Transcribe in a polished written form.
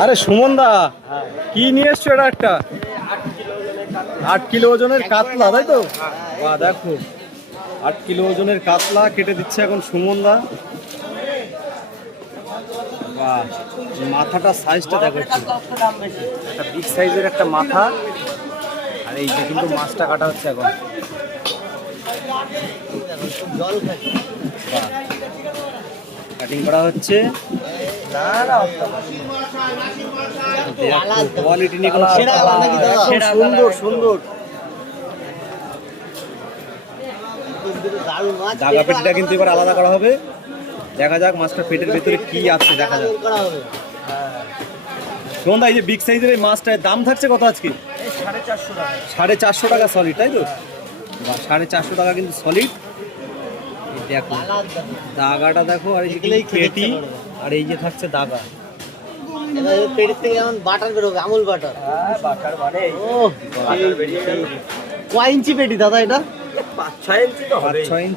আরে সুমন দা, কি নিয়ে এসছো? এটা একটা 8 কিলো ওজনের কাতলা, তাই তো? বাহ, দেখো 8 কিলো ওজনের কাতলা কেটে দিচ্ছে এখন সুমন দা। বাহ, মাথাটা সাইজটা দেখো, একটা বিগ সাইজের একটা মাথা। আর এই যে কিন্তু মাছটা কাটা হচ্ছে এখন। কাটিং করা হচ্ছে। কোয়ালিটি নিয়ে কোনো সুন্দর সুন্দর দাগা পেটিটা কিন্তু এবার আলাদা করা হবে। দেখা যাক মাছটার পেটের ভেতরে কি আছে, দেখা যাক। সুমন, এই যে বিগ সাইজের এই মাছটার দাম থাকছে কত আজকে? 450 টাকা সলিড, তাই তো? 450 টাকা কিন্তু সলিড। দেখো দাগাটা দেখো, আর এই যে পেটি, আর এই যে থাকছে দাগা। পেটের থেকে যেমন বাটার বেরোবে, আমুল বাটার। বাটার মানে কয় ইঞ্চি পেটি দাদা এটা? 5-6 ইঞ্চি তো হবে। 5-6 ইঞ্চি।